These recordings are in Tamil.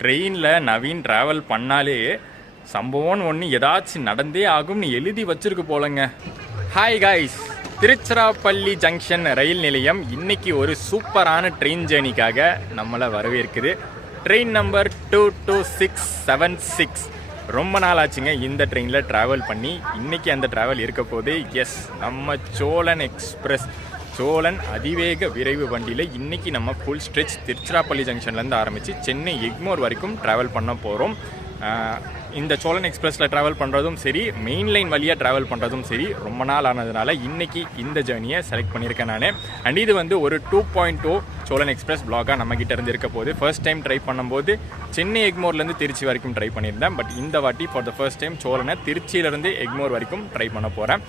ட்ரெயினில் நவீன் ட்ராவல் பண்ணாலே சம்பவம்னு ஒன்று ஏதாச்சும் நடந்தே ஆகும்னு எழுதி வச்சிருக்கு போலங்க. ஹாய் காய்ஸ், திருச்சிராப்பள்ளி ஜங்ஷன் ரயில் நிலையம் இன்னைக்கு ஒரு சூப்பரான ட்ரெயின் ஜேர்னிக்காக நம்மளை வரவேற்குது. Train number 22676. ரொம்ப நாள் ஆச்சுங்க இந்த ட்ரெயினில் ட்ராவல் பண்ணி. இன்றைக்கி அந்த ட்ராவல் இருக்க போது எஸ் நம்ம சோழன் எக்ஸ்பிரஸ், சோழன் அதிவேக விரைவு வண்டியில் இன்றைக்கி நம்ம ஃபுல் ஸ்ட்ரெச் திருச்சிராப்பள்ளி ஜங்ஷன்லேருந்து ஆரம்பித்து சென்னை எக்மோர் வரைக்கும் ட்ராவல் பண்ண போகிறோம். இந்த சோழன் எக்ஸ்பிரஸில் ட்ராவல் பண்ணுறதும் சரி, மெயின் லைன் வழியாக ட்ராவல் பண்ணுறதும் சரி, ரொம்ப நாள் ஆனதுனால இன்றைக்கி இந்த ஜேர்னியை செலக்ட் பண்ணியிருக்கேன் நான். அண்ட் இது வந்து ஒரு 2.0 சோழன் எக்ஸ்பிரஸ் பிளாகாக நம்மக்கிட்ட இருந்து இருக்க போது. ஃபர்ஸ்ட் டைம் ட்ரை பண்ணும்போது சென்னை எக்மோர்லேருந்து திருச்சி வரைக்கும் ட்ரை பண்ணியிருந்தேன். பட் இந்த வாட்டி ஃபார் த ஃபர்ஸ்ட் டைம் சோழனை திருச்சியிலேருந்து எக்மோர் வரைக்கும் ட்ரை பண்ண போகிறேன்.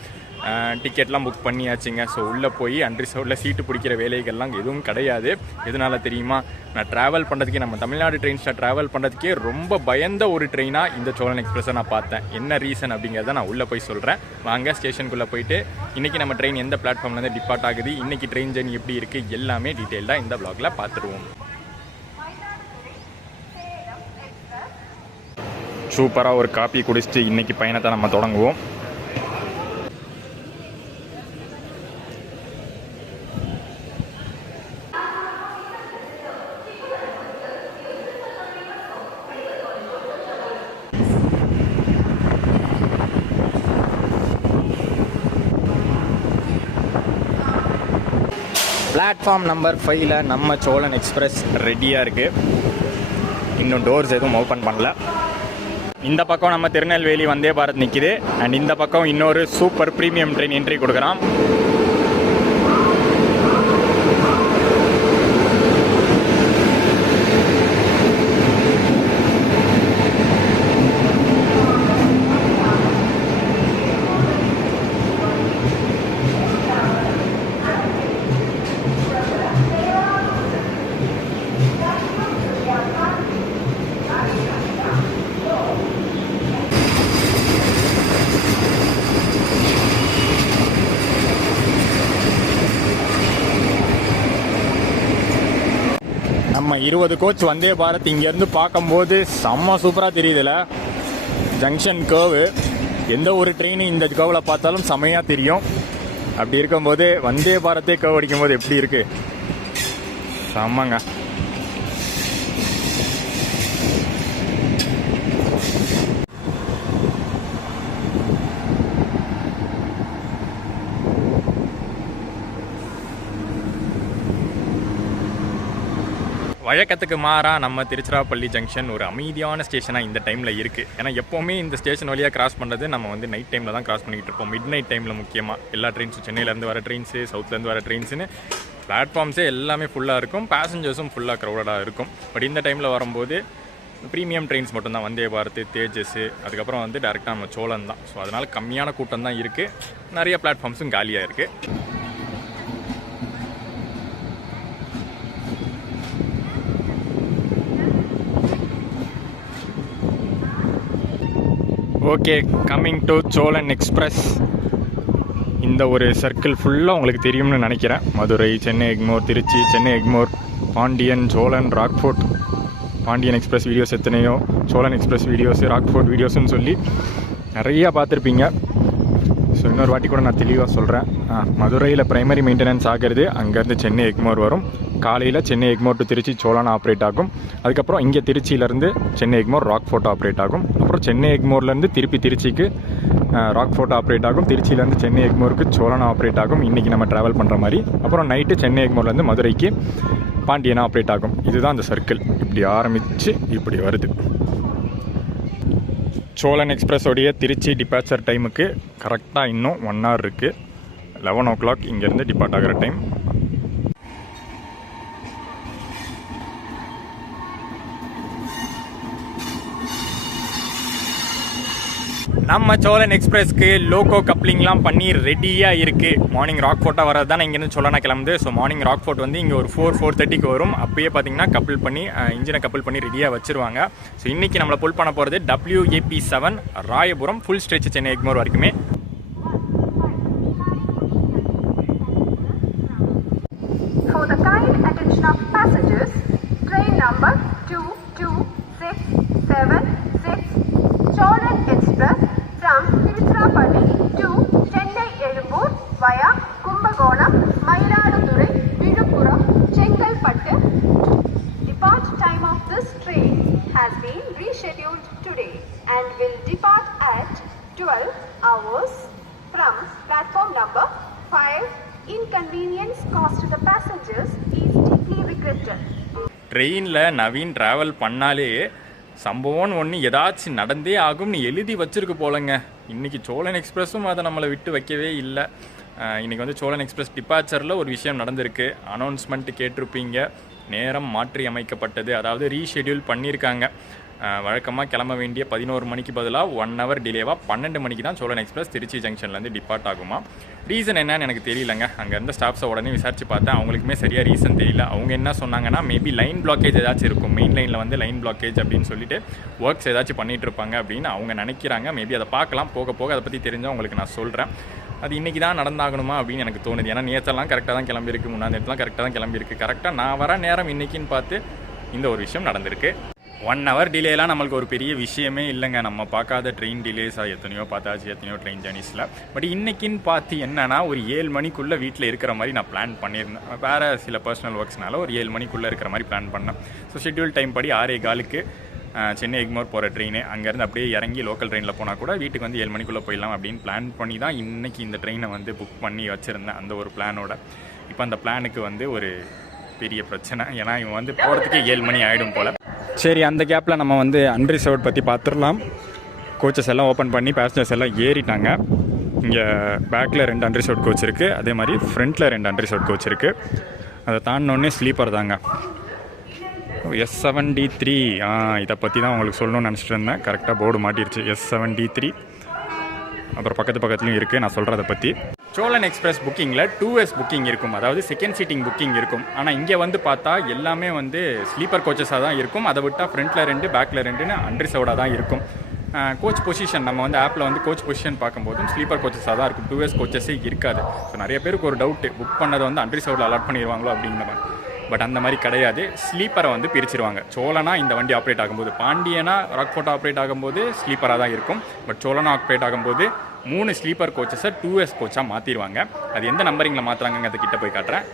டிக்கெட்லாம் புக் பண்ணியாச்சுங்க. ஸோ உள்ளே போய் அன்ரிசர்வ்டில் சீட்டு பிடிக்கிற வேலைகள்லாம் எதுவும் கிடையாது. எதனால் தெரியுமா, நான் ட்ராவல் பண்ணுறதுக்கே, நம்ம தமிழ்நாடு ட்ரெயின்ஸில் ட்ராவல் பண்ணுறதுக்கே ரொம்ப பயந்த ஒரு ட்ரெயினாக இந்த சோழன் எக்ஸ்பிரஸை நான் பார்த்தேன். என்ன ரீசன் அப்படிங்கிறத நான் உள்ளே போய் சொல்கிறேன். வாங்க ஸ்டேஷனுக்குள்ளே போயிட்டு இன்றைக்கி நம்ம ட்ரெயின் எந்த பிளாட்ஃபார்ம்லேருந்து டிபார்ட் ஆகுது, இன்றைக்கி ட்ரெயின் ஜர்னி எப்படி இருக்குது, எல்லாமே டீட்டெயில்டாக இந்த வ்ளாகில் பார்த்துருவோம். சூப்பராக ஒரு காப்பி குடிச்சிட்டு இன்றைக்கி பயணத்தை நம்ம தொடங்குவோம். பிளாட்ஃபார்ம் நம்பர் 5ல் நம்ம சோழன் எக்ஸ்பிரஸ் ரெடியாக இருக்குது. இன்னும் டோர்ஸ் எதுவும் ஓப்பன் பண்ணல. இந்த பக்கம் நம்ம திருநெல்வேலி வந்தே பாரத் நிற்கிது. அண்ட் இந்த பக்கம் இன்னொரு சூப்பர் ப்ரீமியம் ட்ரெயின் என்ட்ரி கொடுக்குறான். நம்ம 20 கோச் வந்தே பாரத் இங்கேருந்து பார்க்கும்போது செம்ம சூப்பராக தெரியுதுல்ல. ஜங்ஷன் கர்வு, எந்த ஒரு ட்ரெயின் இந்த கர்வில் பார்த்தாலும் செம்மையாக தெரியும். அப்படி இருக்கும்போது வந்தே பாரத்தே கர்வ் அடிக்கும்போது எப்படி இருக்கு, செம்மங்க. வழக்கத்துக்கு மாறாக நம்ம திருச்சிராப்பள்ளி ஜங்ஷன் ஒரு அமைதியான ஸ்டேஷனாக இந்த டைமில் இருக்குது. ஏன்னா எப்போவுமே இந்த ஸ்டேஷன் வழியாக கிராஸ் பண்ணுறது நம்ம வந்து நைட் டைமில் தான் கிராஸ் பண்ணிகிட்டு இருப்போம். மிட் நைட் டைமில் முக்கியமாக எல்லா ட்ரெயின்ஸும், சென்னையிலேருந்து வர ட்ரெயின்ஸு, சவுத்லேருந்து வர ட்ரெயின்ஸுன்னு பிளாட்ஃபார்ம்ஸே எல்லாமே ஃபுல்லாக இருக்கும், பேசஞ்சர்ஸும் ஃபுல்லாக க்ரௌடடாக இருக்கும். பட் இந்த டைமில் வரும்போது ப்ரீமியம் ட்ரெயின்ஸ் மட்டும்தான், வந்தே பாரத், தேஜஸ், அதுக்கப்புறம் வந்து டேரெக்டாக நம்ம சோழன் தான். ஸோ அதனால் கம்மியான கூட்டம் தான் இருக்குது. நிறைய பிளாட்ஃபார்ம்ஸும் காலியாக இருக்குது. Okay, coming to Cholan express. இந்த ஒரு சர்க்கிள் ஃபுல்லாக உங்களுக்கு தெரியும்னு நினைக்கிறேன். Madurai, Chennai Egmore, Tiruchi, Chennai Egmore, Pandian, Cholan, Rockfort. Pandian express videos எத்தனையோ, சோழன் எக்ஸ்பிரஸ் வீடியோஸ், ராக்ஃபோர்ட் வீடியோஸ்ன்னு சொல்லி நிறையா பார்த்துருப்பீங்க. ஸோ இன்னொரு வாட்டி கூட நான் தெளிவாக சொல்கிறேன். மதுரையில் ப்ரைமரி மெயின்டெனன்ஸ் ஆகிறது, அங்கேருந்து சென்னை எக்மோர் வரும். காலையில் சென்னை எக்மோர் டு திருச்சி சோழன் ஆப்ரேட் ஆகும். அதுக்கப்புறம் இங்கே திருச்சியிலேருந்து சென்னை எக்மோர் ராக்ஃபோர்ட் ஆப்ரேட் ஆகும். அப்புறம் சென்னை எக்மோர்லேருந்து திருப்பி திருச்சிக்கு ராக்ஃபோர்ட் ஆப்ரேட் ஆகும். திருச்சியிலேருந்து சென்னை எக்மோருக்கு சோழன் ஆப்ரேட் ஆகும், இன்றைக்கி நம்ம ட்ராவல் பண்ணுற மாதிரி. அப்புறம் நைட்டு சென்னை எக்மோர்லேருந்து மதுரைக்கு பாண்டியன் ஆப்ரேட் ஆகும். இதுதான் அந்த சர்க்கிள். இப்படி ஆரம்பித்து இப்படி வருது. சோழன் எக்ஸ்பிரஸோடைய திருச்சி டிபார்ச்சர் டைமுக்கு கரெக்டாக இன்னும் 1 hour இருக்குது. 11 o'clock இங்கேருந்து டிபார்ட் ஆகிற டைம். நம்ம சோழன் எக்ஸ்பிரஸ்க்கு லோகோ கப்ளிங்லாம் பண்ணி ரெடியாக இருக்குது. மார்னிங் ராக்ஃபோர்ட்டாக வரது தான் இங்கேருந்து சோழனா கிளம்புது. ஸோ மார்னிங் ராக்ஃபோர்ட் வந்து இங்கே ஒரு 4:30க்கு வரும். அப்பயே பார்த்தீங்கன்னா கப்பிள் பண்ணி இன்ஜினை கப்பிள் பண்ணி ரெடியாக வச்சுருவாங்க. ஸோ இன்றைக்கி நம்மளை புல் பண்ண போகிறது WAP7 Royapuram full stretch Chennai Egmore வரைக்குமே. For the kind attention of passengers, train number 226 12 hours from platform number 5. Inconvenience caused to the passengers is deeply regretted. ட்ரெயினில் நவீன் ட்ராவல் பண்ணாலே சம்பவம்னு ஒன்று ஏதாச்சும் நடந்தே ஆகும்னு எழுதி வச்சிருக்கு போலங்க. இன்றைக்கி சோழன் எக்ஸ்பிரஸும் அதை நம்மளை விட்டு வைக்கவே இல்லை. இன்றைக்கி வந்து சோழன் எக்ஸ்பிரஸ் டிபார்ச்சரில் ஒரு விஷயம் நடந்திருக்கு. அனௌன்ஸ்மெண்ட் கேட்டிருப்பீங்க. நேரம் மாற்றி அமைக்கப்பட்டது, அதாவது ரீஷெடியூல் பண்ணியிருக்காங்க. வழக்கமாக கிளம்ப வேண்டிய 11 மணிக்கு பதிலாக 1 hour டிலேவாக 12 மணிக்கு தான் சோழன் எக்ஸ்பிரஸ் திருச்சி ஜங்ஷன்லேருந்து டிபார்ட் ஆகுமா. ரீசன் என்னன்னு எனக்கு தெரியலங்க. அங்கே இருந்த ஸ்டாஃப்ஸை உடனே விசாரித்து பார்த்தேன், அவங்களுக்குமே சரியாக ரீசன் தெரியல. அவங்க என்ன சொன்னாங்கன்னா, மேபி லைன் பிளாக்கேஜ் ஏதாச்சும் இருக்கும், மெயின் லைனில் வந்து லைன் பிளாக்கேஜ் அப்படின்னு சொல்லிட்டு ஒர்க்ஸ் ஏதாச்சும் பண்ணிகிட்டு இருப்பாங்க அப்படின்னு அவங்க நினைக்கிறாங்க. மேபி அதை பார்க்கலாம், போக போக அதை பற்றி தெரிஞ்சால் உங்களுக்கு நான் சொல்கிறேன். அது இன்றைக்கி தான் நடந்தாகணுமா அப்படின்னு எனக்கு தோணுது. ஏன்னா நேற்றெல்லாம் கரெக்டாக தான் கிளம்பியிருக்கு, முன்னாடி கரெக்டாக தான் கிளம்பியிருக்கு. கரெக்டாக நான் வர நேரம் இன்றைக்கின்னு பார்த்து இந்த ஒரு விஷயம் நடந்திருக்கு. 1 hour டிலேலாம் நம்மளுக்கு ஒரு பெரிய விஷயமே இல்லைங்க. நம்ம பார்க்காத ட்ரெயின் டிலேஸாக எத்தனையோ பார்த்தாச்சு, எத்தனையோ ட்ரெயின் ஜர்னிஸில். பட் இன்றைக்கின்னு பார்த்து என்னன்னா, ஒரு 7 மணிக்குள்ளே வீட்டில் இருக்கிற மாதிரி நான் பிளான் பண்ணியிருந்தேன். வேறு சில பர்சனல் ஒர்க்ஸ்னால ஒரு 7 மணிக்குள்ளே இருக்கிற மாதிரி பிளான் பண்ணேன். ஸோ ஷெட்யூல் டைம் படி 6:15க்கு சென்னை எக்மோர் போகிற ட்ரெயின், அங்கேருந்து அப்படியே இறங்கி லோக்கல் ட்ரெயினில் போனால் கூட வீட்டுக்கு வந்து 7 மணிக்குள்ளே போயிடலாம் அப்படின்னு பிளான் பண்ணி தான் இன்றைக்கி இந்த ட்ரெயினை வந்து புக் பண்ணி வச்சுருந்தேன், அந்த ஒரு பிளானோட. இப்போ அந்த பிளானுக்கு வந்து ஒரு பெரிய பிரச்சனை. ஏன்னா இவன் வந்து போகிறதுக்கு 7 மணி ஆகிடும் போல். சரி, அந்த கேப்பில் நம்ம வந்து அன்ரிசர்வ்ட் பற்றி பார்த்துடலாம். கோச்சஸ் எல்லாம் ஓப்பன் பண்ணி பேசஞ்சர்ஸ் எல்லாம் ஏறிட்டாங்க. இங்கே பேக்கில் 2 அன்ரிசர்வ்ட் கோச் இருக்குது, அதே மாதிரி ஃப்ரண்ட்டில் 2 அன்ரிசர்வ்ட் கோச் இருக்குது. அதை தாண்டினோடனே ஸ்லீப்பர் தாங்க. S7D3, இதை பற்றி தான் உங்களுக்கு சொல்லணும்னு நினச்சிட்டு இருந்தேன். கரெக்டாக போர்டு மாட்டிருச்சு, S7D3. அப்புறம் பக்கத்துலேயும் இருக்குது, நான் சொல்கிறத பற்றி. சோழன் எக்ஸ்பிரஸ் புக்கிங்கில் 2S புக்கிங் இருக்கும், அதாவது செகண்ட் சீட்டிங் புக்கிங் இருக்கும். ஆனால் இங்கே வந்து பார்த்தா எல்லாமே வந்து ஸ்லீப்பர் கோச்சஸாக தான் இருக்கும். அதை விட்டால் ஃப்ரண்ட்டில் 2 பேக்கில் 2ன்னு அன்ரிசர்வ்டாக தான் இருக்கும். கோச் பொசிஷன் நம்ம வந்து ஆப்பில் வந்து கோச் பொசிஷன் பார்க்கும்போதும் ஸ்லீப்பர் கோச்சஸாக தான் இருக்கும், 2S கோச்சஸே இருக்காது. ஸோ நிறைய பேருக்கு ஒரு டவுட்டு, புக் பண்ணதை வந்து அன்ரிசர்வ்டில் அலாட் பண்ணிடுவாங்களோ அப்படிங்கிற மாதிரி. பட் அந்த மாதிரி கிடையாது. ஸ்லீப்பரை வந்து பிரிச்சிருவாங்க. சோழனா இந்த வண்டி ஆப்ரேட் ஆகும்போது, பாண்டியனா ராக்ஃபோர்ட் ஆப்ரேட் ஆகும்போது ஸ்லீப்பராக தான் இருக்கும். பட் சோழனா ஆப்ரேட் ஆகும்போது 3 ஸ்லீப்பர் கோச்சஸை 2S கோச்சாக மாற்றிடுவாங்க. அது எந்த நம்பரிங்கில் மாற்றுறாங்க அதை கிட்ட போய் காட்டுறேன்.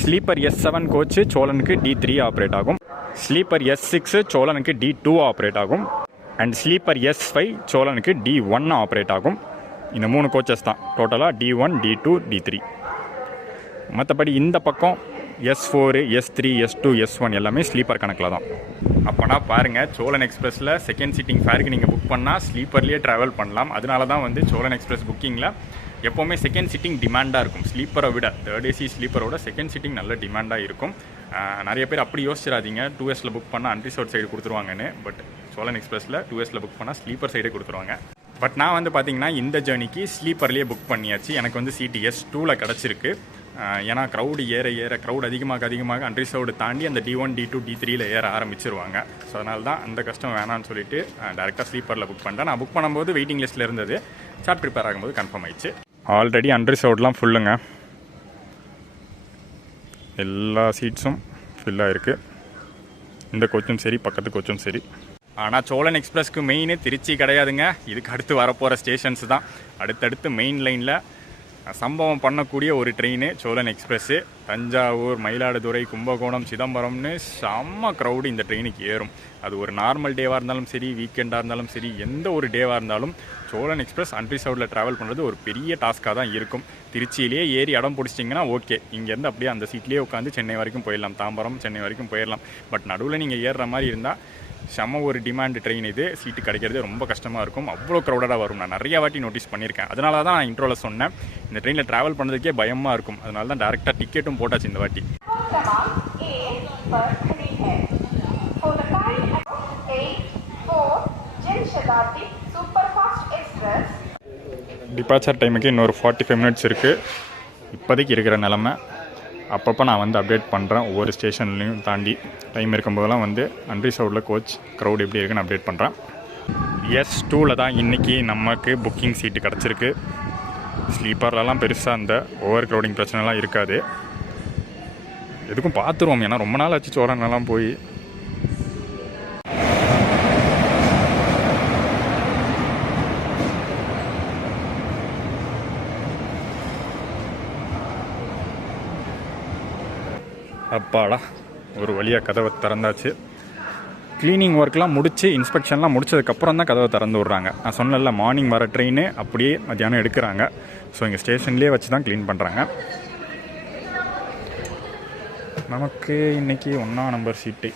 ஸ்லீப்பர் S7 கோச்சு சோழனுக்கு D3 ஆப்ரேட் ஆகும். ஸ்லீப்பர் S6 சோழனுக்கு D2 ஆப்ரேட் ஆகும். அண்ட் ஸ்லீப்பர் S5 சோழனுக்கு D1 ஆப்ரேட் ஆகும். இந்த 3 கோச்சஸ் தான் டோட்டலாக, D1, D2, D3. மற்றபடி இந்த பக்கம் S4, S3, S2, S1 எல்லாமே ஸ்லீப்பர் கணக்கில் தான். அப்போனா பாருங்கள், சோழன் எக்ஸ்பிரஸில் செகண்ட் சீட்டிங் ஃபேருக்கு நீங்கள் புக் பண்ணால் ஸ்லீப்பர்லேயே ட்ராவல் பண்ணலாம். அதனால தான் வந்து சோழன் எக்ஸ்பிரஸ் புக்கிங்கில் எப்போவுமே செகண்ட் சீட்டிங் டிமாண்டாக இருக்கும். ஸ்லீப்பரை விட 3rd AC ஸ்லீப்பரோட செகண்ட் சீட்டிங் நல்ல டிமாண்டாக இருக்கும். நிறைய பேர் அப்படி யோசிச்சிடாதீங்க, 2Sல புக் பண்ணால் அன்ரிசர்வ்ட் சைடு கொடுத்துருவாங்கன்னு. பட் சோழன் எக்ஸ்பிரஸில் 2Sல புக் பண்ணால் ஸ்லீப்பர் சைடே கொடுத்துருவாங்க. பட் நான் வந்து பார்த்தீங்கன்னா இந்த ஜேர்னிக்கு ஸ்லீப்பர்லேயே புக் பண்ணியாச்சு. எனக்கு வந்து சீட்டு S2ல் கிடச்சிருக்கு. ஏன்னா க்ரௌடு ஏற க்ரௌட் அதிகமாக அன்ரிசர்வ்டு தாண்டி அந்த D1, D2, D3யில் ஏற ஆரம்பிச்சிருவாங்க. ஸோ அதனால தான் அந்த கஷ்டம் வேணான்னு சொல்லிட்டு டேரெக்டாக ஸ்லீப்பரில் புக் பண்ணிட்டேன். நான் புக் பண்ணும்போது வெயிட்டிங் லிஸ்ட்டில் இருந்தது, சார்ட் ப்ரிப்பேர் ஆகும்போது கன்ஃபார்ம் ஆயிடுச்சு. ஆல்ரெடி அன்ரிசர்வ்ட்லாம் ஃபுல்லுங்க, எல்லா சீட்ஸும் ஃபில்லாக இருக்குது. இந்த கோச்சும் சரி, பக்கத்து கோச்சும் சரி. ஆனால் சோழன் எக்ஸ்பிரஸ்க்கு மெயின் திருச்சி கிடையாதுங்க. இதுக்கு அடுத்து வரப்போகிற ஸ்டேஷன்ஸ் தான். அடுத்தடுத்து மெயின் லைனில் சம்பவம் பண்ணக்கூடிய ஒரு ட்ரெயின் சோழன் எக்ஸ்பிரஸ்ஸு. தஞ்சாவூர், மயிலாடுதுறை, கும்பகோணம், சிதம்பரம்னு செம்ம க்ரௌடு இந்த ட்ரெயினுக்கு ஏறும். அது ஒரு நார்மல் டேவாக இருந்தாலும் சரி, வீக்கெண்டாக இருந்தாலும் சரி, எந்த ஒரு டேவாக இருந்தாலும் சோழன் எக்ஸ்பிரஸ் அன்ரிசர்வ்டில் ட்ராவல் பண்ணுறது ஒரு பெரிய டாஸ்க்காக தான் இருக்கும். திருச்சியிலே ஏறி இடம் பிடிச்சிட்டிங்கன்னா ஓகே, இங்கேருந்து அப்படியே அந்த சீட்லேயே உட்காந்து சென்னை வரைக்கும் போயிடலாம், தாம்பரம் சென்னை வரைக்கும் போயிடலாம். பட் நடுவில் நீங்கள் ஏறுற மாதிரி இருந்தால் செம்ம ஒரு டிமாண்ட் ட்ரெயின் இது. சீட்டு கிடைக்கிறது ரொம்ப கஷ்டமாக இருக்கும், அவ்வளோ க்ரௌடடாக வரும். நான் நிறையா வாட்டி நோட்டீஸ் பண்ணியிருக்கேன். அதனால தான் நான் இன்ட்ரோவில் சொன்னேன், இந்த ட்ரெயினில் ட்ராவல் பண்ணுறதுக்கே பயமாக இருக்கும். அதனால தான் டேரெக்டாக டிக்கெட்டும் போட்டாச்சு இந்த வாட்டி. டிபார்ச்சர் டைமுக்கு இன்னொரு 45 மினிட்ஸ் இருக்குது இப்போதைக்கு இருக்கிற நிலமை. அப்பப்போ நான் வந்து அப்டேட் பண்ணுறேன், ஒவ்வொரு ஸ்டேஷன்லையும் தாண்டி டைம் இருக்கும்போதெல்லாம் வந்து அன்ரிசர்வ்டில் கோச் க்ரௌட் எப்படி இருக்குன்னு அப்டேட் பண்ணுறேன். S2ல் தான் இன்றைக்கி நமக்கு புக்கிங் சீட்டு கிடச்சிருக்கு. ஸ்லீப்பர்லலாம் பெருசாக அந்த ஓவர் க்ரௌடிங் பிரச்சனைலாம் இருக்காது. எதுக்கும் பார்த்துருவோம், ஏன்னா ரொம்ப நாள் ஆச்சு சோழனெல்லாம் போய். அப்பாடா, ஒரு வழியாக கதவை திறந்தாச்சு. க்ளீனிங் ஒர்க்லாம் முடித்து இன்ஸ்பெக்ஷன்லாம் முடிச்சதுக்கப்புறம் தான் கதவை திறந்து விட்றாங்க. நான் சொன்னல மார்னிங் வர ட்ரெயின் அப்படியே மத்தியானம் எடுக்கிறாங்க. ஸோ இங்கே ஸ்டேஷன்லேயே வச்சு தான் க்ளீன் பண்ணுறாங்க. நமக்கு இன்றைக்கி 1ஆம் நம்பர் சீட்டு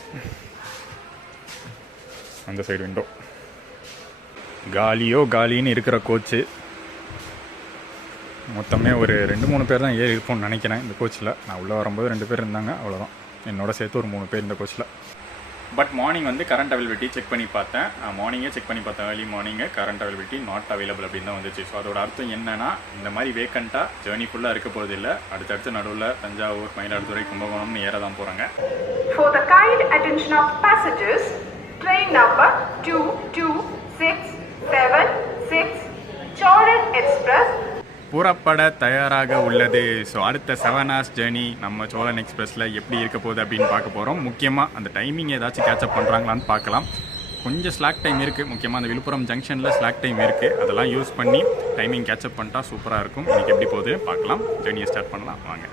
அந்த சைடு விண்டோ. காலின்னு இருக்கிற கோச்சு மொத்தமே ஒரு 2-3 பேர் தான் ஏறி இருப்போம்னு நினைக்கிறேன் இந்த கோச்சில். நான் உள்ளே வரும்போது 2 பேர் இருந்தாங்க, அவ்வளோதான். என்னோட சேர்த்து ஒரு 3 பேர் இந்த கோச்சில். பட் மார்னிங் வந்து கரண்ட் அவைலபிலிட்டி செக் பண்ணி பார்த்தேன். மார்னிங்கே செக் பண்ணி பார்த்தேன். ஏர்லி மார்னிங்கே கரண்ட் அவைலபிலிட்டி நாட் அவைலபிள் அப்படின்னு தான் வந்துச்சு. ஸோ அதோட அர்த்தம் என்னன்னா, இந்த மாதிரி வேக்கண்ட்டாக ஜேர்னி ஃபுல்லாக இருக்க போகிறது இல்லை. அடுத்தடுத்து நடுவில் தஞ்சாவூர், மயிலாடுதுறை, கும்பகோணம்னு ஏற தான் போகிறாங்க. For the kind attention of passengers, train number 2267 Cholan Express புறப்பட தயாராக உள்ளது. ஸோ அடுத்த 7 hours ஜேர்னி நம்ம சோழன் எக்ஸ்பிரஸில் எப்படி இருக்க போகுது அப்படின்னு பார்க்க போகிறோம். முக்கியமாக அந்த டைமிங் ஏதாச்சும் கேட்சப் பண்ணுறாங்களான்னு பார்க்கலாம். கொஞ்சம் ஸ்லாக் டைம் இருக்குது. முக்கியமாக அந்த விழுப்புரம் ஜங்ஷனில் ஸ்லாக் டைம் இருக்குது. அதெல்லாம் யூஸ் பண்ணி டைமிங் கேட்சப் பண்ணிட்டா சூப்பராக இருக்கும். இன்றைக்கி எப்படி போகுது பார்க்கலாம். ஜேர்னியை ஸ்டார்ட் பண்ணலாம் வாங்க.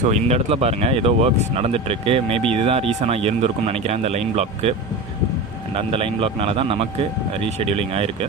ஸோ இந்த இடத்துல பாருங்கள் ஏதோ ஒர்க்ஸ் நடந்துகிட்ருக்கு. மேபி இதுதான் ரீசனாக இருந்திருக்கும்னு நினைக்கிறேன் அந்த லைன் பிளாக்கு. அண்ட் அந்த லைன் பிளாக்னால தான் நமக்கு ரீஷெடியூலிங் ஆகிருக்கு.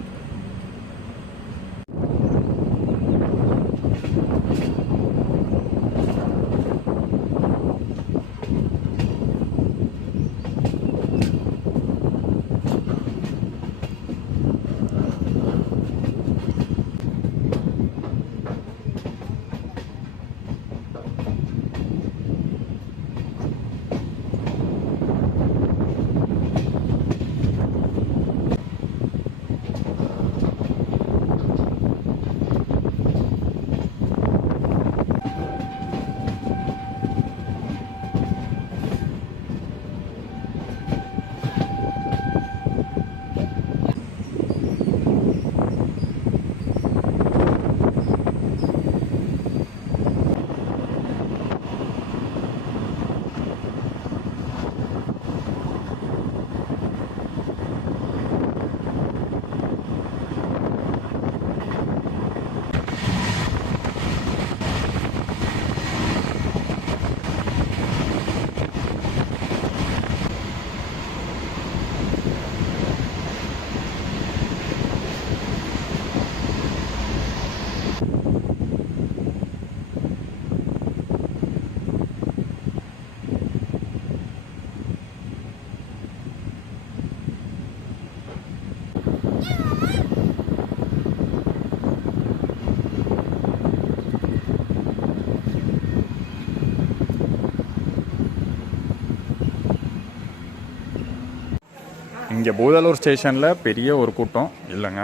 இங்கே பூதலூர் ஸ்டேஷனில் பெரிய ஒரு கூட்டம் இல்லைங்க.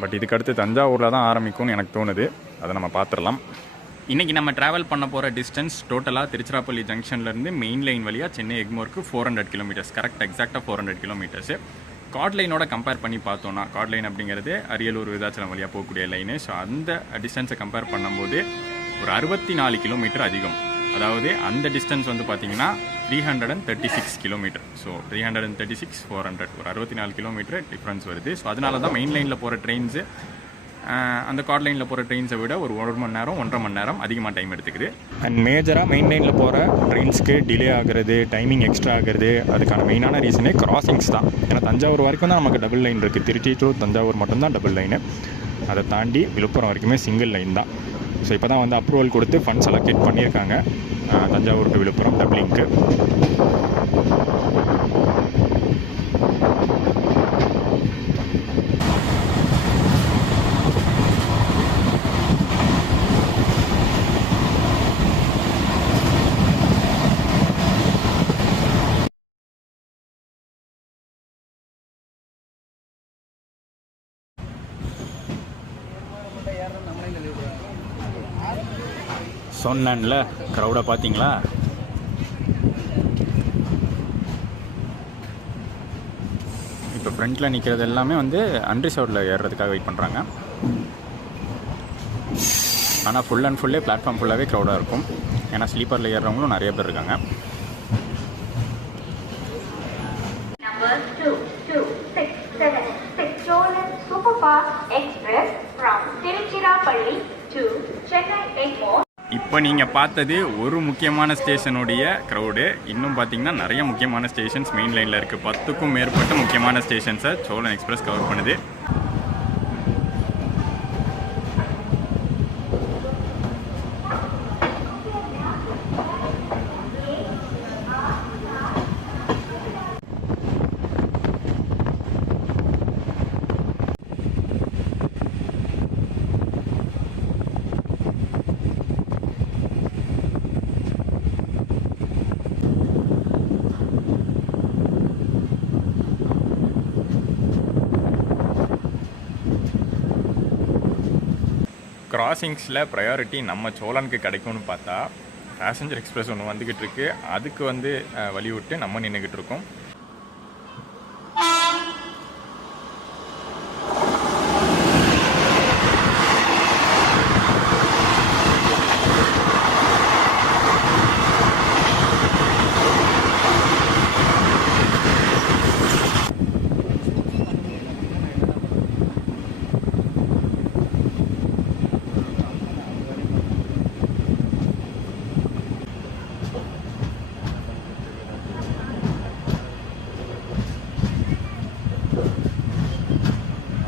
பட் இதுக்கடுத்து தஞ்சாவூரில் தான் ஆரம்பிக்கும்னு எனக்கு தோணுது. அதை நம்ம பார்த்துடலாம். இன்றைக்கி நம்ம ட்ராவல் பண்ண போகிற டிஸ்டன்ஸ் டோட்டலாக திருச்சிராப்பள்ளி ஜங்ஷன்லேருந்து மெயின் லைன் வழியாக சென்னை எக்மோருக்கு 400 கிலோமீட்டர்ஸ். எக்ஸாக்டாக 400 கிலோமீட்டர்ஸு. கார்ட் லைனோட கம்பேர் பண்ணி பார்த்தோன்னா, கார்ட் லைன் அப்படிங்கிறது அரியலூர் விருதாச்சலம் வழியாக போகக்கூடிய லைனு. ஸோ அந்த டிஸ்டன்ஸை கம்பேர் பண்ணும்போது ஒரு 64 கிலோமீட்டர் அதிகம். அதாவது அந்த டிஸ்டன்ஸ் வந்து பார்த்திங்கன்னா 336 கிலோமீட்டர். ஸோ 336 400 ஒரு 64 கிலோமீட்டர் டிஃப்ரென்ஸ் வருது. ஸோ அதனால தான் மெயின் லைனில் போகிற ட்ரெயின்ஸு அந்த கார்ட் லைனில் போகிற ட்ரெயின்ஸை விட ஒரு 1 மணி நேரம் 1.5 மணி நேரம் அதிகமாக டைம் எடுத்துக்குது. அண்ட் மேஜராக மெயின் லைனில் போகிற ட்ரெயின்ஸ்க்கு டிலே ஆகிறது, டைமிங் எக்ஸ்ட்ரா ஆகிறது, அதுக்கான மெயினான ரீசனே கிராசிங்ஸ் தான். ஏன்னா தஞ்சாவூர் வரைக்கும் தான் நமக்கு டபுள் லைன் இருக்குது. திருச்சி டு தஞ்சாவூர் மட்டும்தான் டபுள் லைனு. அதை தாண்டி விழுப்புரம் வரைக்குமே சிங்கிள் லைன் தான். ஸோ இப்போ தான் வந்து அப்ரூவல் கொடுத்து ஃபண்ட்ஸ் அலோகேட் பண்ணியிருக்காங்க தஞ்சாவூர் டு விழுப்புரம் டபுளிங்க்கு. சொன்னேன்ல க்ரௌடை பார்த்தீங்களா? இப்போ ஃப்ரண்ட்டில் நிற்கிறது எல்லாமே வந்து அன்ரிசர்வ்டில் ஏறுறதுக்காக வெயிட் பண்ணுறாங்க. ஆனால் ஃபுல் அண்ட் ஃபுல்லே பிளாட்ஃபார்ம் ஃபுல்லாகவே க்ரௌடாக இருக்கும். ஏன்னா ஸ்லீப்பரில் ஏறுறவங்களும் நிறைய பேர் இருக்காங்க. Number 2267 Cholan Superfast Express from Tiruchirappalli to Chennai Egmore. இப்போ நீங்கள் பார்த்தது ஒரு முக்கியமான ஸ்டேஷனுடைய க்ரௌடு. இன்னும் பார்த்தீங்கன்னா நிறைய முக்கியமான ஸ்டேஷன்ஸ் மெயின் லைனில் இருக்குது. 10க்கும் மேற்பட்ட முக்கியமான ஸ்டேஷன்ஸை சோழன் எக்ஸ்பிரஸ் கவர் பண்ணுது. கிராசிங்ஸில் ப்ரையாரிட்டி நம்ம சோழனுக்கு கிடைக்கும்னு பார்த்தா பேசஞ்சர் எக்ஸ்பிரஸ் ஒன்று வந்துக்கிட்டு இருக்கு. அதுக்கு வந்து வழி விட்டு நம்ம நின்றுக்கிட்டு இருக்கோம்.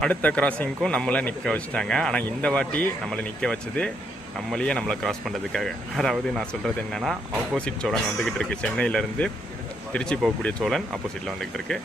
அடுத்த கிராசிங்க்கும் நம்மளை நிற்க வச்சுட்டாங்க. ஆனால் இந்த வாட்டி நம்மளை நிற்க வச்சது நம்மளையே நம்மளை கிராஸ் பண்ணுறதுக்காக. அதாவது நான் சொல்கிறது என்னென்னா, ஆப்போசிட் சோழன் வந்துக்கிட்டு இருக்குது. சென்னையிலேருந்து திருச்சி போகக்கூடிய சோழன் ஆப்போசிட்டில் வந்துக்கிட்டு இருக்கு.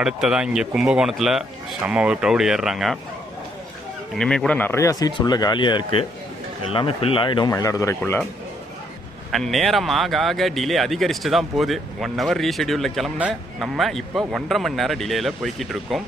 அடுத்ததான் இங்கே கும்பகோணத்தில் செம்ம ஒரு க்ரௌடு ஏறுறாங்க. இனிமேல் கூட நிறையா சீட்ஸ் உள்ள காலியாக இருக்குது. எல்லாமே ஃபில் ஆகிடும் மயிலாடுதுறைக்குள்ளே. அண்ட் நேரம் ஆக ஆக டிலே அதிகரிச்சுட்டு தான் போகுது. 1 ஹவர் ரீஷெடியூலில் கிளம்புன நம்ம இப்போ 1.5 மணி நேரம் டிலேயில் போய்கிட்டு இருக்கோம்.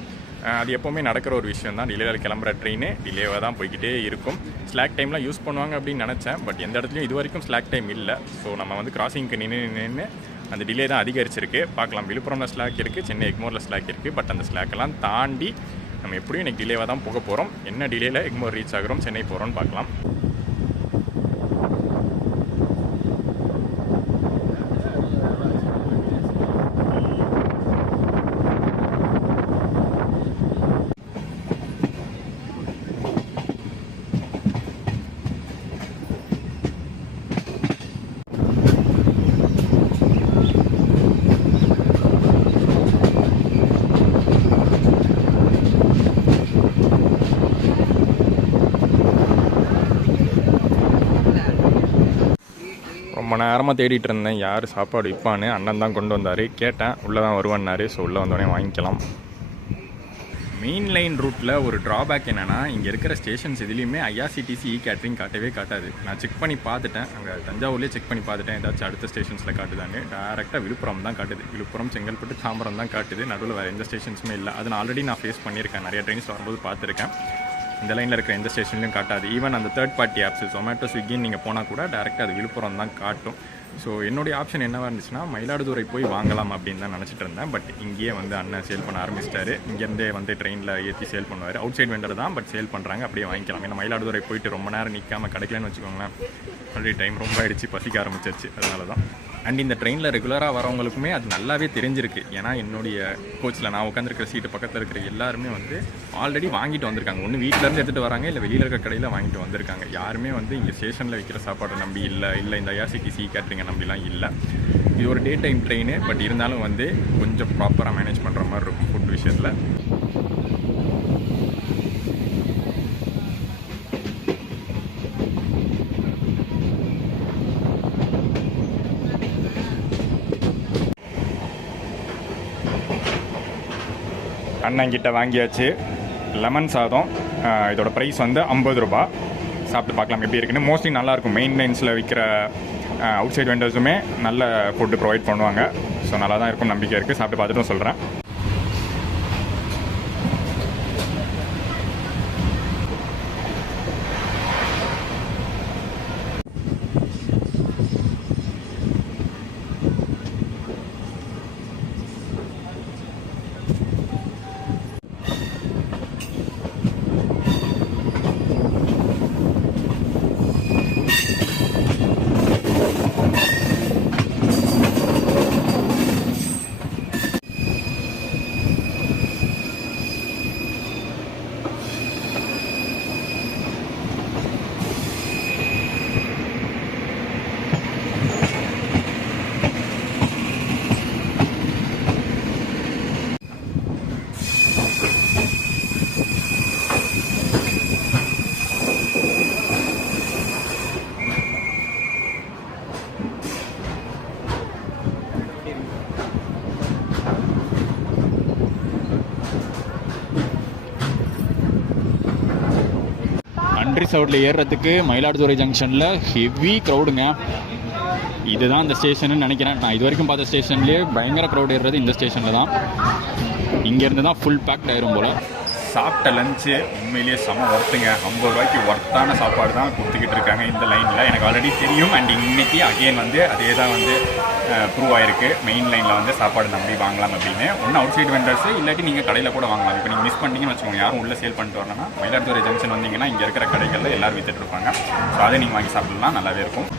அது எப்போவுமே நடக்கிற ஒரு விஷயம் தான். டிலேயில் கிளம்புற ட்ரெயின் டிலேவாக தான் போய்கிட்டே இருக்கும். ஸ்லாக் டைம்லாம் யூஸ் பண்ணுவாங்க அப்படின்னு நினச்சேன். பட் எந்த இடத்துலையும் இது வரைக்கும் ஸ்லாக் டைம் இல்லை. ஸோ நம்ம வந்து கிராசிங்க்கு நின்று அந்த டிலே தான் அதிகரிச்சிருக்கு. பார்க்கலாம், விழுப்புரமில் ஸ்லாக் இருக்குது, சென்னை எக்மோரில் ஸ்லாக் இருக்குது. பட் அந்த ஸ்லாக்கெல்லாம் தாண்டி நம்ம எப்படியும் இன்றைக்கி டிலேவாக தான் போக போகிறோம். என்ன டிலேயில் எக்மோர் ரீச் ஆகிறோம், சென்னை போகிறோன்னு பார்க்கலாம். ரொம்ப நேரமாக தேடிட்டு இருந்தேன் யார் சாப்பாடு விற்பான்னு. அண்ணன் தான் கொண்டு வந்தார். கேட்டேன், உள்ளே தான் வருவான்னாரு. ஸோ உள்ளே வந்தோடனே வாங்கிக்கலாம். மெயின் லைன் ரூட்டில் ஒரு ட்ராபேக் என்னென்னா, இங்கே இருக்கிற ஸ்டேஷன்ஸ் எதுலேயுமே ஐஆர்சிடிசி கேட்ரிங் காட்டவே காட்டாது. நான் செக் பண்ணி பார்த்துட்டேன், அங்கே தஞ்சாவூர்லேயே செக் பண்ணி பார்த்துட்டேன், ஏதாச்சும் அடுத்த ஸ்டேஷன்ஸில் காட்டுதாங்க. டேரெக்டாக விழுப்புரம் தான் காட்டுது. விழுப்புரம், செங்கல்பட்டு, தாம்பரம் தான் காட்டுது. நடுவில் வேறு எந்த ஸ்டேஷன்ஸுமே இல்லை. அது நான் ஆல்ரெடி ஃபேஸ் பண்ணியிருக்கேன், நிறைய ட்ரெயின்ஸ் வரும்போது பார்த்துருக்கேன். இந்த லைனில் இருக்கிற எந்த ஸ்டேஷன்லையும் காட்டாது. ஈவன் அந்த தேர்ட் பார்ட்டி ஆப்ஸ் ஜொமேட்டோ, ஸ்விக்கின்னு நீங்கள் போனால் கூட டேரெக்டாக அது விழுப்புரம் தான் காட்டும். ஸோ என்னுடைய ஆப்ஷன் என்னவாக இருந்துச்சுன்னா, மயிலாடுதுறை போய் வாங்கலாம் அப்படின்னு தான் நினச்சிட்டு இருந்தேன். பட் இங்கேயே அண்ணன் சேல் பண்ண ஆரம்பிச்சிட்டாரு. இங்கேருந்தே ட்ரெயினில் ஏற்றி சேல் பண்ணுவார். அவுட் சைட் வெண்டர் தான், பட் சேல் பண்ணுறாங்க, அப்படியே வாங்கிக்கலாம். ஏன்னா மயிலாடுதுறை போயிட்டு ரொம்ப நேரம் நிற்காமல் கிடைக்கலன்னு வச்சுக்கோங்களேன், ஆல்ரெடி டைம் ரொம்ப ஆகிடுச்சு, பசிக்க ஆரம்பிச்சிருச்சு. அதனால தான். அண்ட் இந்த ட்ரெயினில் ரெகுலராக வரவங்களுக்குமே அது நல்லாவே தெரிஞ்சிருக்கு. ஏன்னா என்னுடைய கோச்சில் நான் உட்காந்துருக்கிற சீட்டு பக்கத்தில் இருக்கிற எல்லாருமே ஆல்ரெடி வாங்கிட்டு வந்திருக்காங்க. ஒன்று வீட்டிலேருந்து எடுத்துகிட்டு வராங்க, இல்லை வெளியில் இருக்கிற கடையில் வாங்கிட்டு வந்திருக்காங்க. யாருமே இங்கே ஸ்டேஷனில் வைக்கிற சாப்பாடை நம்பி இல்லை இந்த ஐஆர்சிடிசி கேட்ரிங்கை நம்பிலாம் இல்லை. இது ஒரு டே டைம் ட்ரெயின், பட் இருந்தாலும் கொஞ்சம் ப்ராப்பராக மேனேஜ் பண்ணுற மாதிரி இருக்கும் ஃபுட் விஷயத்தில். அண்ணங்கிட்ட வாங்கியாச்சு லெமன் சாதம். இதோட ப்ரைஸ் 50 ரூபா. சாப்பிட்டு பார்க்கலாம் எப்படி இருக்குன்னு. மோஸ்ட்லி நல்லாயிருக்கும். மெயின் லைன்ஸில் விற்கிற அவுட் சைட் வெண்டர்ஸுமே நல்ல ஃபுட்டு ப்ரொவைட் பண்ணுவாங்க. ஸோ நல்லா தான் இருக்கும், நம்பிக்கை இருக்குது. சாப்பிட்டு பார்த்துட்டும் சொல்கிறேன். ரிசவுட்டில் ஏறுறதுக்கு மயிலாடுதுறை ஜங்ஷனில் ஹெவி க்ரௌடுங்க. இதுதான் இந்த ஸ்டேஷன்னு நினைக்கிறேன். நான் இது வரைக்கும் பார்த்த ஸ்டேஷன்லேயே பயங்கர க்ரௌட் ஏறுறது இந்த ஸ்டேஷனில் தான். இங்கேருந்து தான் ஃபுல் பேக்ட் ஆயிரும் போல். சாப்பிட்ட லஞ்சு உண்மையிலேயே செம ஒர்த்துங்க. 50 ரூபாய்க்கு ஒர்த்தான சாப்பாடு தான் கொடுத்துக்கிட்டு இருக்காங்க இந்த லைனில். எனக்கு ஆல்ரெடி தெரியும். அண்ட் இன்னைக்கு அகெயின் அதே தான் ப்ரூவ் ஆயிருக்கு. மெயின் லைனில் சாப்பாடு நம்பி வாங்கலாம் அப்படின்னு. ஒன்று அவுட் சைடு வெண்டர்ஸ், இல்லாட்டி நீங்கள் கடையில் கூட வாங்கலாம். இப்போ நீங்கள் மிஸ் பண்ணிங்கன்னு வச்சுக்கோங்க, யாரும் உள்ளே சேல் பண்ணிட்டு வரணும்னா மயிலாடுதுறை ஜங்ஷன் வந்தீங்கன்னா இங்கே இருக்கிற கடைகளில் எல்லோரும் வித்துட்டு இருப்பாங்க. ஸோ அதை நீங்கள் வாங்கி சாப்பிட்லாம், நல்லாவே இருக்கும்.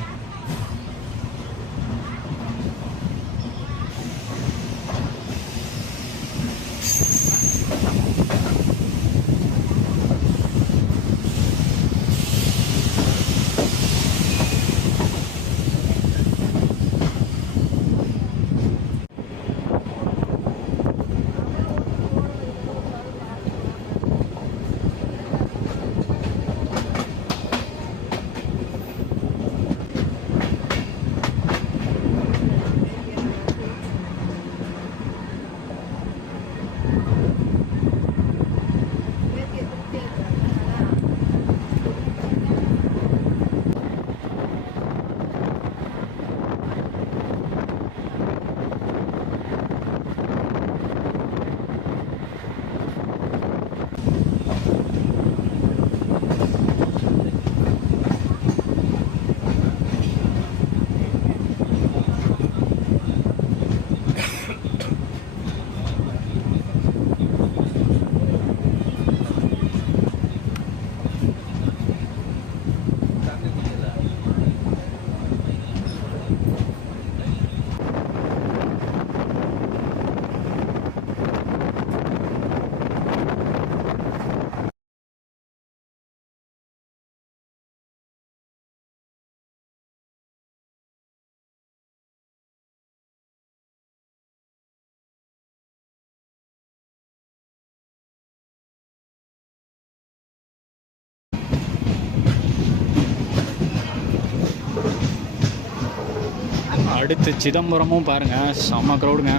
அடுத்து சிதம்பரமும் பாருங்கள், செம்ம க்ரௌடுங்க.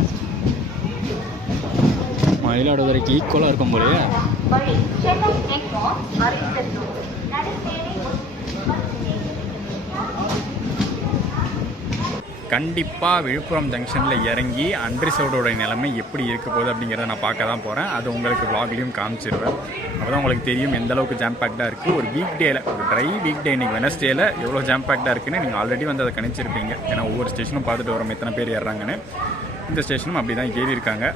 மயிலாடுதுறைக்கு ஈக்குவலாக இருக்கும் போலயே. வழி சென்னை எக்மோர் அரிசெல்லூர் நடுத்தேரி கண்டிப்பாக விழுப்புரம் ஜங்ஷனில் இறங்கி அன்ரிசர்வ்டோட நிலைமை எப்படி இருக்க போகுது அப்படிங்கிறத நான் பார்க்க தான் போகிறேன். அது உங்களுக்கு vlogலையும் காமிச்சிடுவேன். அப்போ தான் உங்களுக்கு தெரியும் எந்த அளவுக்கு ஜாம் பேக்டாக இருக்குது. ஒரு வீக் டேயில், ஒரு ட்ரை வீக் டே இன்றைக்கி வெனஸ்டேயில் எவ்வளோ ஜாம் பேக்டாக இருக்குன்னு நீங்கள் ஆல்ரெடி வந்து அதை கணிச்சிருப்பீங்க. ஏன்னா ஒவ்வொரு ஸ்டேஷனும் பார்த்துட்டு வரோம் எத்தனை பேர் ஏறுறாங்கன்னு. இந்த ஸ்டேஷனும் அப்படி தான் ஏறி இருக்காங்க.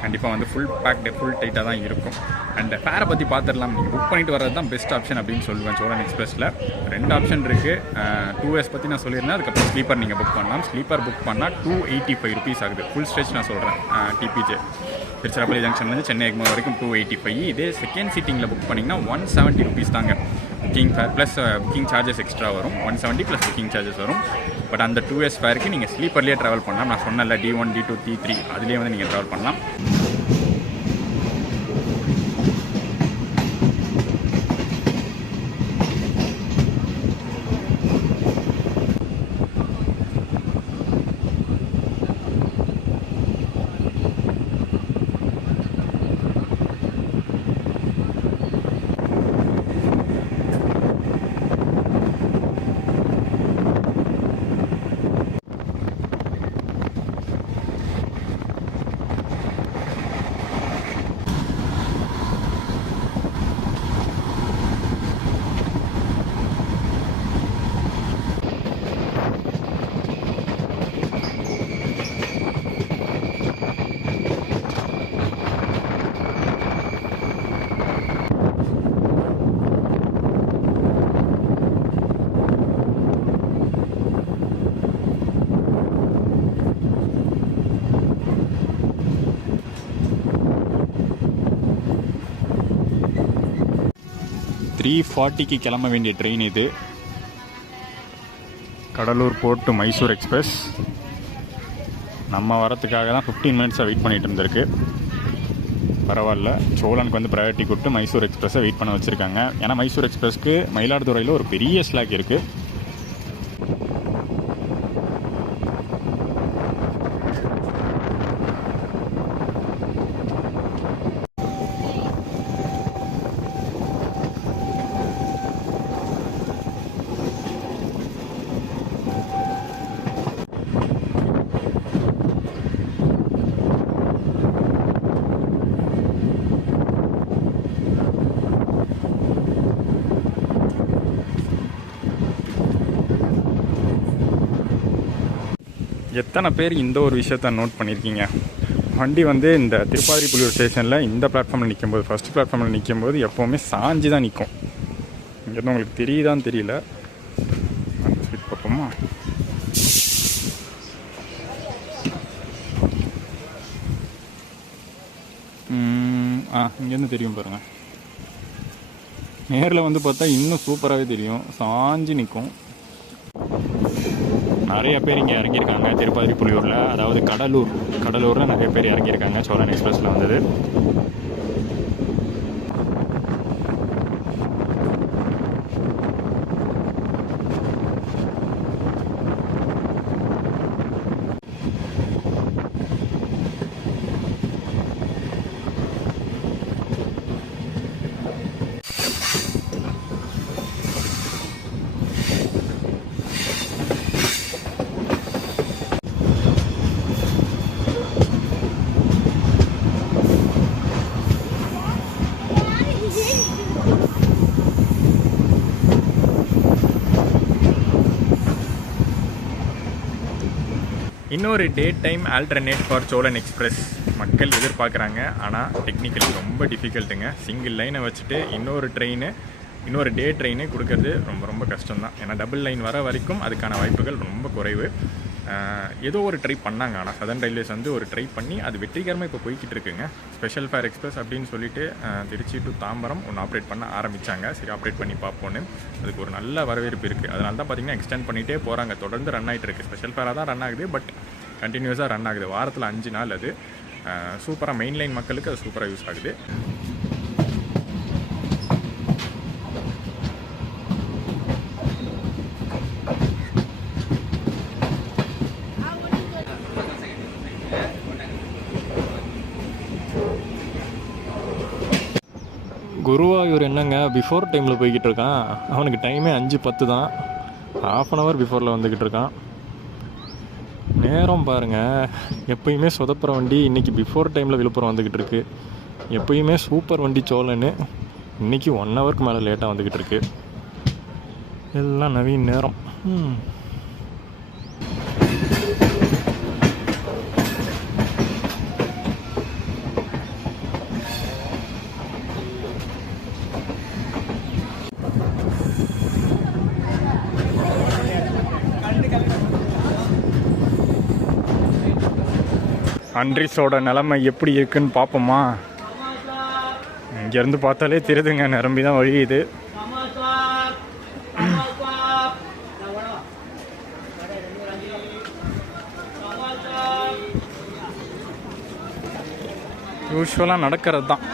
கண்டிப்பாக வந்து ஃபுல் பேக்டு, ஃபுல் டைட்டாக தான் இருக்கும். அண்ட் ஃபேரை பற்றி பார்த்துடலாம். நீங்கள் புக் பண்ணிட்டு வர்றது தான் பெஸ்ட் ஆப்ஷன் அப்படின்னு சொல்லுவேன். சோழன் எக்ஸ்பிரஸில் 2 ஆப்ஷன் இருக்குது. 2S பற்றி நான் சொல்லியிருந்தேன். அதுக்கப்புறம் ஸ்லீப்பர் நீங்கள் புக் பண்ணலாம். ஸ்லீப்பர் புக் பண்ணால் 285 rupees ஆகுது. ஃபுல் ஸ்ட்ரெச் நான் சொல்கிறேன். டிபிஜே திருச்சிராப்பள்ளி ஜங்ஷன்லேருந்து சென்னை எக்மோர் வரைக்கும் 285. இதே செகண்ட் சீட்டிங்கில் புக் பண்ணிங்கன்னா 170 rupees தாங்க booking fare. Plus booking charges extra வரும். 170 ப்ளஸ் புக்கிங் சார்ஜஸ் வரும். பட் அந்த 2S ஃபேருக்கு நீங்கள் ஸ்லீப்பர்லேயே ட்ராவல் பண்ணலாம். நான் சொன்னல D1, D2, D3 அதுலேயே வந்து நீங்கள் ட்ராவல் பண்ணலாம். த்ரீ 40க்கு கிளம்ப வேண்டிய ட்ரெயின் இது. Cuddalore port to Mysore express. நம்ம வரத்துக்காக தான் 15 மினிட்ஸாக வெயிட் பண்ணிகிட்டு இருந்திருக்கு. பரவாயில்ல, சோழனுக்கு வந்து ப்ரையாரிட்டி கொடுத்து மைசூர் எக்ஸ்பிரஸை வெயிட் பண்ண வச்சுருக்காங்க. ஏன்னா மைசூர் எக்ஸ்பிரஸ்க்கு மயிலாடுதுறையில் ஒரு பெரிய ஸ்லாக் இருக்குது. எத்தனை பேர் இந்த ஒரு விஷயத்த நோட் பண்ணியிருக்கீங்க? வண்டி வந்து இந்த திருப்பாதிரிப்புலியூர் ஸ்டேஷனில் இந்த பிளாட்ஃபார்மில் நிற்கும்போது, ஃபஸ்ட் பிளாட்ஃபார்மில் நிற்கும்போது எப்போவுமே சாஞ்சி தான் நிற்கும். இங்கேருந்து உங்களுக்கு தெரியுதான்னு தெரியல. ஸ்வீட் பார்ப்போமா? இங்கேருந்து தெரியும் பாருங்கள். நேரில் வந்து பார்த்தா இன்னும் சூப்பராகவே தெரியும். சாஞ்சி நிற்கும். நிறைய பேர் இங்கே இறங்கியிருக்காங்க திருப்பாதிரிப்புலியூரில். அதாவது கடலூரில் நிறைய பேர் இறங்கியிருக்காங்க சோழன் எக்ஸ்பிரஸில் வந்தது. இன்னொரு day time alternate for Cholan express மக்கள் எதிர்பார்க்குறாங்க. ஆனால் டெக்னிக்கலி ரொம்ப டிஃபிகல்ட்டுங்க. சிங்கிள் லைனை வச்சுட்டு இன்னொரு டே ட்ரெயினு கொடுக்கறது ரொம்ப ரொம்ப கஷ்டம்தான். ஏன்னா டபுள் லைன் வர வரைக்கும் அதுக்கான வாய்ப்புகள் ரொம்ப குறைவு. ஏதோ ஒரு ட்ரை பண்ணாங்க. ஆனால் சதர்ன் ரயில்வேஸ் வந்து ஒரு ட்ரை பண்ணி அது வெற்றிகரமாக இப்போ போய்கிட்டு இருக்குங்க. ஸ்பெஷல் ஃபேர் எக்ஸ்பிரஸ் அப்படின்னு சொல்லிட்டு திருச்சி டு தாம்பரம் ஒன்று ஆப்ரேட் பண்ண ஆரம்பித்தாங்க. சரி, ஆப்ரேட் பண்ணி பார்ப்போன்னு. அதுக்கு ஒரு நல்ல வரவேற்பு இருக்குது. அதனால தான் பார்த்திங்கன்னா எக்ஸ்டெண்ட் பண்ணிகிட்டே போகிறாங்க. தொடர்ந்து ரன் ஆகிட்டு இருக்குது. ஸ்பெஷல் ஃபேராக தான் ரன் ஆகுது, பட் கண்டினியூஸாக ரன் ஆகுது. வாரத்தில் 5 நாள் அது சூப்பராக மெயின் லைன் மக்களுக்கு அது சூப்பராக யூஸ் ஆகுது. குருவாயூர் என்னங்க பிஃபோர் டைமில் போய்கிட்டு இருக்கான். அவனுக்கு டைமே 5:10 தான். ½ பிஃபோரில் வந்துக்கிட்டு இருக்கான். நேரம் பாருங்கள், எப்பயுமே சொதப்புற வண்டி இன்றைக்கி பிஃபோர் டைமில் விழுப்புரம் வந்துக்கிட்டு இருக்கு. எப்பயுமே சூப்பர் வண்டி சோழன்னு இன்றைக்கி 1 ஹவருக்கு மேலே லேட்டாக வந்துக்கிட்டு இருக்கு. எல்லாம் நவீன் நேரம். அண்ட்ரிஸோட நிலைமை எப்படி இருக்குன்னு பார்ப்போமா? இங்கேருந்து பார்த்தாலே தெரியுதுங்க, நிரம்பி தான் வழியுது. யூஸ்வலாக நடக்கிறது தான்.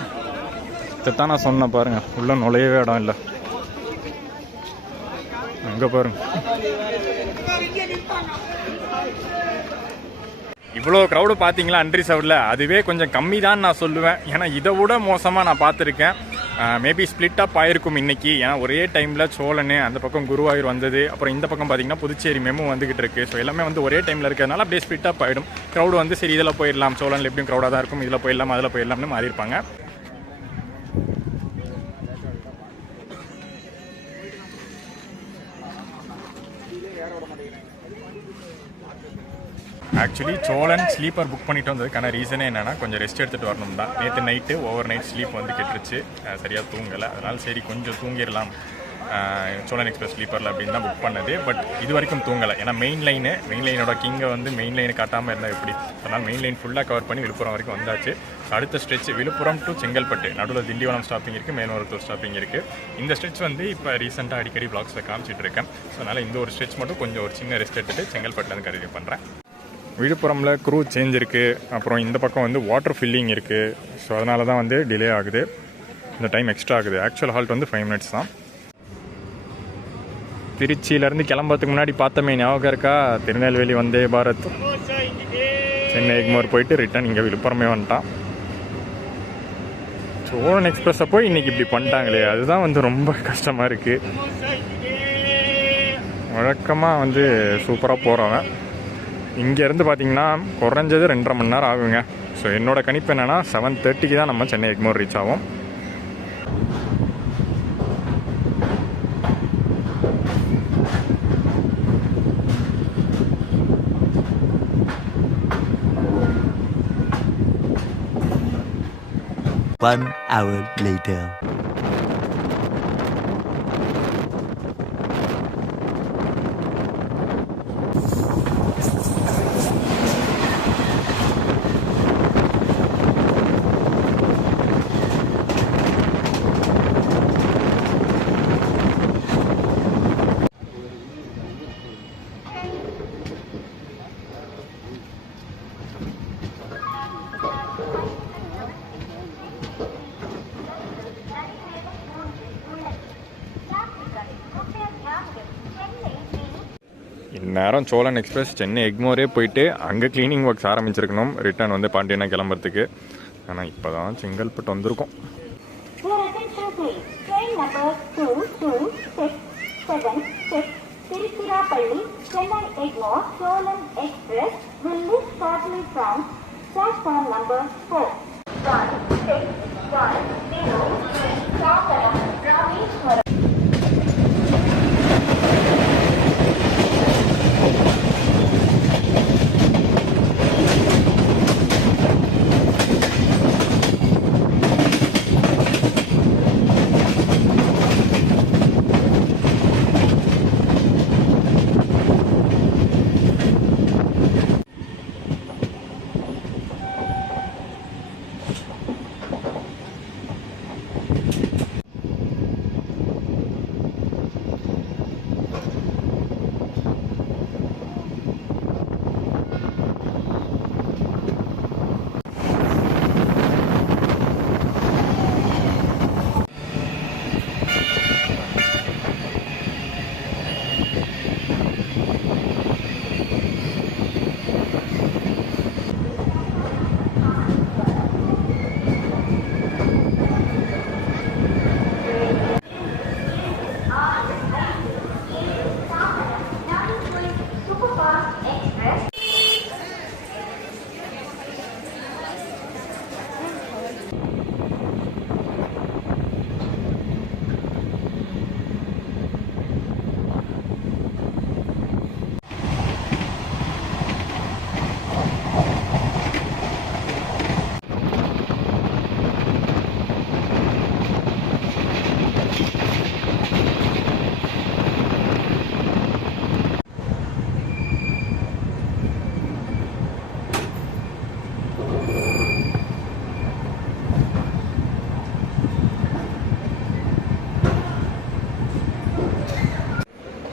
இதைத்தான் நான் சொன்னேன் பாருங்கள், உள்ள நுழையவே இடம் இல்லை. அங்கே பாருங்க, இவ்வளோ க்ரௌடு பார்த்தீங்களா அண்ட்ரி சவுடில்? அதுவே கொஞ்சம் கம்மி தான் நான் சொல்லுவேன். ஏன்னா இதை விட மோசமாக நான் பார்த்துருக்கேன். மேபி ஸ்ப்ளிட் அப் ஆகிருக்கும் இன்றைக்கி. ஏன்னா ஒரே டைமில் சோழன், அந்த பக்கம் குருவாயூர் வந்தது, அப்புறம் இந்த பக்கம் பார்த்தீங்கன்னா புதுச்சேரி மெமு வந்துகிட்டு இருக்குது. ஸோ எல்லாமே வந்து ஒரே டைமில் இருக்கிறதுனால அப்படியே ஸ்ப்ளிட் அப் ஆகிடும். க்ரௌடு வந்து சரி இதில் போயிடலாம், சோழனில் எப்படியும் க்ரௌடாக தான் இருக்கும், இதில் போயிடலாம் அதில் போயிடலாம்னு மாறியிருப்பாங்க. ஆக்சுவலி சோழன் ஸ்லீப்பர் புக் பண்ணிட்டு வந்ததுக்கான ரீசனே என்னென்னா, கொஞ்சம் ரெஸ்ட் எடுத்துகிட்டு வரணும் தான். நேற்று நைட்டு ஓவர் நைட் ஸ்லீப் வந்து கெட்டுருச்சு, சரியாக தூங்கலை. அதனால் சரி கொஞ்சம் தூங்கிடலாம் சோழன் எக்ஸ்பிரஸ் ஸ்லீப்பரில் அப்படின்னு தான் புக் பண்ணது. பட் இது வரைக்கும் தூங்கலை. ஏன்னா மெயின் லைனோட கிங்கை வந்து மெயின் லைனை காட்டாமல் இருந்தால் எப்படி? அதனால் மெயின் லைன் ஃபுல்லாக கவர் பண்ணி விழுப்புரம் வரைக்கும் வந்தாச்சு. அடுத்த ஸ்ட்ரெச் விழுப்புரம் டு செங்கல்பட்டு, நடுவில் திண்டிவனம் ஸ்டாப்பிங் இருக்குது, மேல்மருத்தூர் ஸ்டாப்பிங் இருக்குது. இந்த ஸ்ட்ரெச் வந்து இப்போ ரீசெண்டாக அடிக்கடி வ்ளாக்ஸில் காமிச்சிட்டு இருக்கேன். ஸோ அதனால் இந்த ஒரு ஸ்ட்ரெச் மட்டும் கொஞ்சம் ஒரு சின்ன ரெஸ்ட் எடுத்துகிட்டு செங்கல்பட்டுலேருந்து கண்டினியூ பண்ணுறேன். விழுப்புரமில் க்ரூ சேஞ்ச் இருக்குது, அப்புறம் இந்த பக்கம் வந்து வாட்டர் ஃபில்லிங் இருக்குது. ஸோ அதனால தான் வந்து டிலே ஆகுது, இந்த டைம் எக்ஸ்ட்ரா ஆகுது. ஆக்சுவல் ஹால்ட் வந்து 5 மினிட்ஸ் தான். திருச்சியிலேருந்து கிளம்புறதுக்கு முன்னாடி பார்த்தோமே, ஞாபகம் இருக்கா? திருநெல்வேலி வந்தே பாரத், சென்னை எக்மோர் போயிட்டு ரிட்டன் இங்கே விழுப்புரமே வந்துட்டான். சோழன் எக்ஸ்பிரஸை போய் இன்றைக்கி இப்படி பண்ணிட்டாங்களே, அதுதான் வந்து ரொம்ப கஷ்டமாக இருக்குது. வழக்கமாக வந்து சூப்பராக போகிறவன் இங்கேருந்து பார்த்தீங்கன்னா குறைஞ்சது 2.5 மணி நேரம் ஆகுங்க. ஸோ என்னோடய கணிப்பு என்னென்னா 7:30க்கு தான் நம்ம சென்னை எக்மோர் ரீச் ஆகும். One hour later. இந்நேரம் சோழன் எக்ஸ்பிரஸ் சென்னை எக்மோரே போயிட்டு அங்கே க்ளீனிங் ஒர்க்ஸ் ஆரம்பிச்சிருக்கணும், ரிட்டர்ன் வந்து பாண்டியனா கிளம்புறதுக்கு. ஆனால் இப்போ தான் செங்கல்பட்டு வந்திருக்கோம். Tiruchirappalli Chennai Egmore Cholan express will leave shortly from platform number 4. 1610 Sakaram Rameshwaram.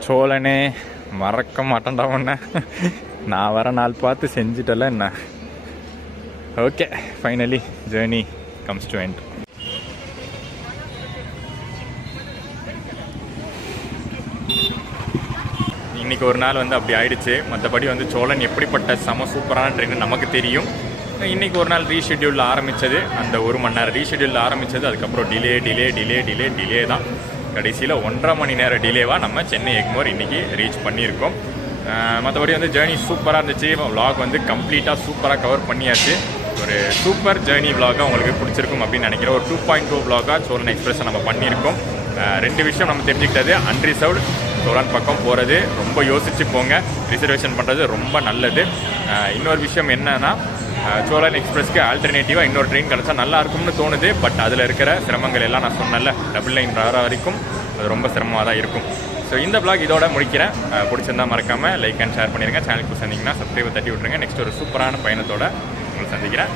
சோழனே மறக்க மாட்டேன்டா ஒன்று. நான் வர நாள் பார்த்து செஞ்சுட்டல என்ன. Okay, finally journey comes to end. இன்றைக்கி ஒரு நாள் வந்து அப்படி ஆயிடுச்சு. மற்றபடி வந்து சோழன் எப்படிப்பட்ட சூப்பரான ட்ரெயின் நமக்கு தெரியும். இன்றைக்கி ஒரு நாள் ரீஷெட்யூலில் ஆரம்பித்தது, அந்த 1 மணி நேரம் ரீஷெட்யூலில் ஆரம்பித்தது. அதுக்கப்புறம் டிலே தான். கடைசியில் 1.5 மணி நேரம் டிலேவாக நம்ம சென்னை எக்மோர் இன்றைக்கி ரீச் பண்ணியிருக்கோம். மற்றபடி வந்து ஜேர்னி சூப்பராக இருந்துச்சு. விலாக் வந்து கம்ப்ளீட்டாக சூப்பராக கவர் பண்ணியாச்சு. ஒரு சூப்பர் ஜேர்னி விலாகாக உங்களுக்கு பிடிச்சிருக்கும் அப்படின்னு நினைக்கிறேன். ஒரு 2.2 விலாகாக சோழன் எக்ஸ்பிரஸை நம்ம பண்ணியிருக்கோம். 2 விஷயம் நம்ம தெரிஞ்சுக்கிட்டது. அன்ரிசர்வ்டு சோழன் பக்கம் போகிறது ரொம்ப யோசித்து போங்க. ரிசர்வேஷன் பண்ணுறது ரொம்ப நல்லது. இன்னொரு விஷயம் என்னன்னா, சோழன் எக்ஸ்பிரஸ்க்கு ஆல்டர்னேட்டிவாக இன்னொரு ட்ரெயின் கிடச்சா நல்லா இருக்கும்னு தோணுது. பட் அதில் இருக்கிற சிரமங்கள் எல்லாம் நான் சொன்னேன்ல, டபுள் லைன் வர வரைக்கும் அது ரொம்ப சிரமமாக தான் இருக்கும். ஸோ இந்த vlog இதோட முடிக்கிறேன். பிடிச்சிருந்தா மறக்காமல் லைக் அண்ட் ஷேர் பண்ணிடுங்க. சேனலுக்கு சொன்னீங்கன்னா சப்ஸ்கிரைபை தட்டி விட்ருங்க. நெக்ஸ்ட் ஒரு சூப்பரான பயணத்தோட உங்களை சந்திக்கிறேன்.